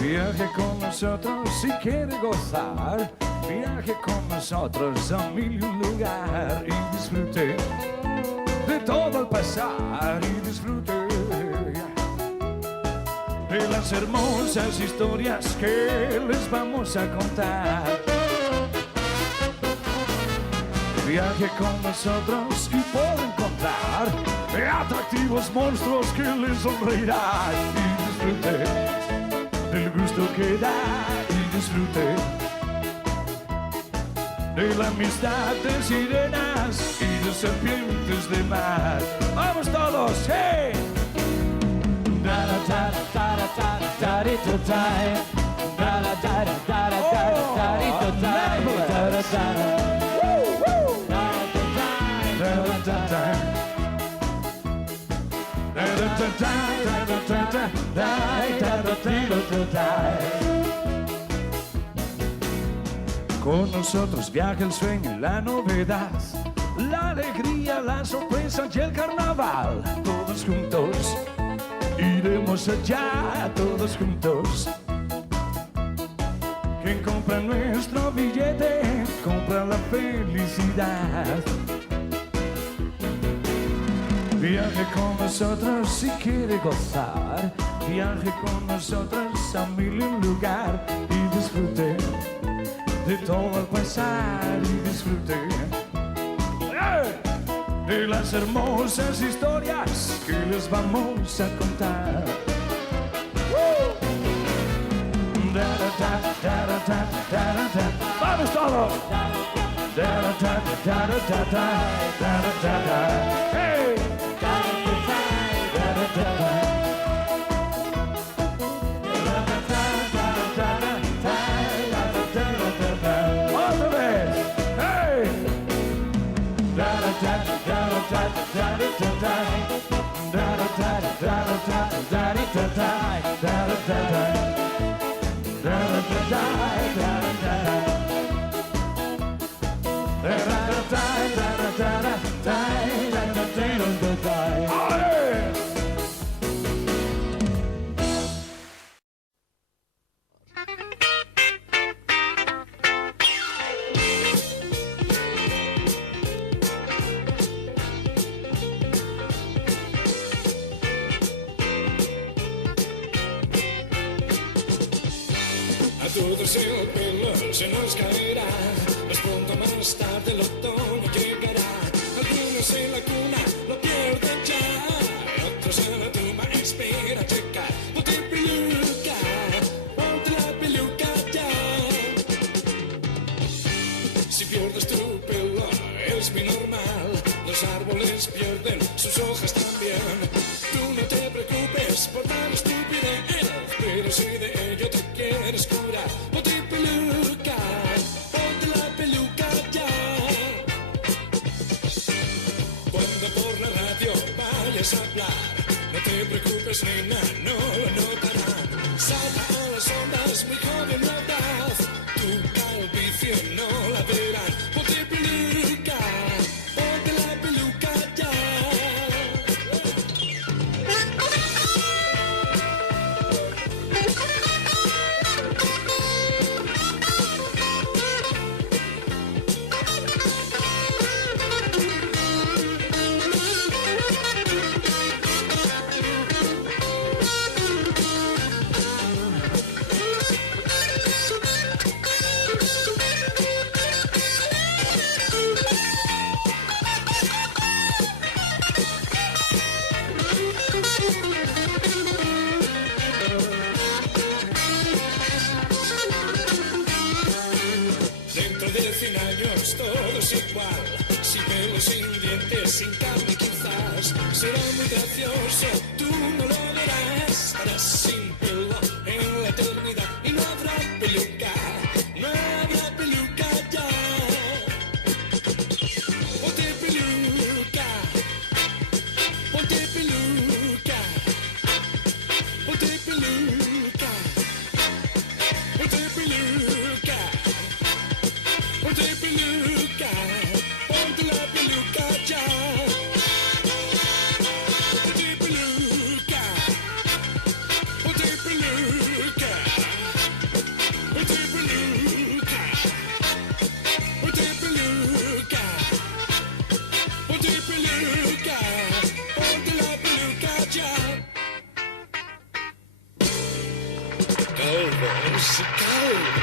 Viaje con nosotros si quiere gozar. Viaje con nosotros a mil y un lugar y disfrute de todo al pasar y disfrute de las hermosas historias que les vamos a contar. Viaje con nosotros y puede encontrar atractivos monstruos que les sonreirán y disfrute del gusto que da y disfrute de la amistad de sirenas y de serpientes de mar. ¡Vamos todos! ¡Hey! Con nosotros viaja el sueño y la novedad, la alegría, la sorpresa y el carnaval. Todos juntos iremos allá, todos juntos. Quien compra nuestro billete compra la felicidad. Viaje con nosotros si quiere gozar. Viaje con nosotros a mil y un lugar y disfrute de todo al pasar y disfrute de las hermosas historias que les vamos a contar. ¡Vamos todos! ¡Hey! ¡Otra vez! ¡Hey! Todos el pelo se nos caerá, más pronto más tarde el otoño llegará. Algunos en la cuna lo pierden ya, otros en la tumba espera checar. Ponte la peluca ya. Si pierdes tu pelo es muy normal, los árboles pierden sus hojas también. Tú no te preocupes por tal estupidez, pero si de ello te quieres curar, ponte la peluca ya. Cuando por la radio vayas a hablar, no te preocupes nena, no lo notarán. Salta a las ondas, muy joven la edad, tu calvicie no la verán. Ponte la peluca ya. Todos igual, sin pelo, sin dientes, sin carne quizás. Será muy gracioso, tú no lo verás. Estarás sin pelo en la eternidad y no habrá peluca, no habrá peluca ya. Ponte peluca, ponte peluca, ponte peluca, ponte peluca. Ponte peluca, ponte la peluca ya. calvos, calvos.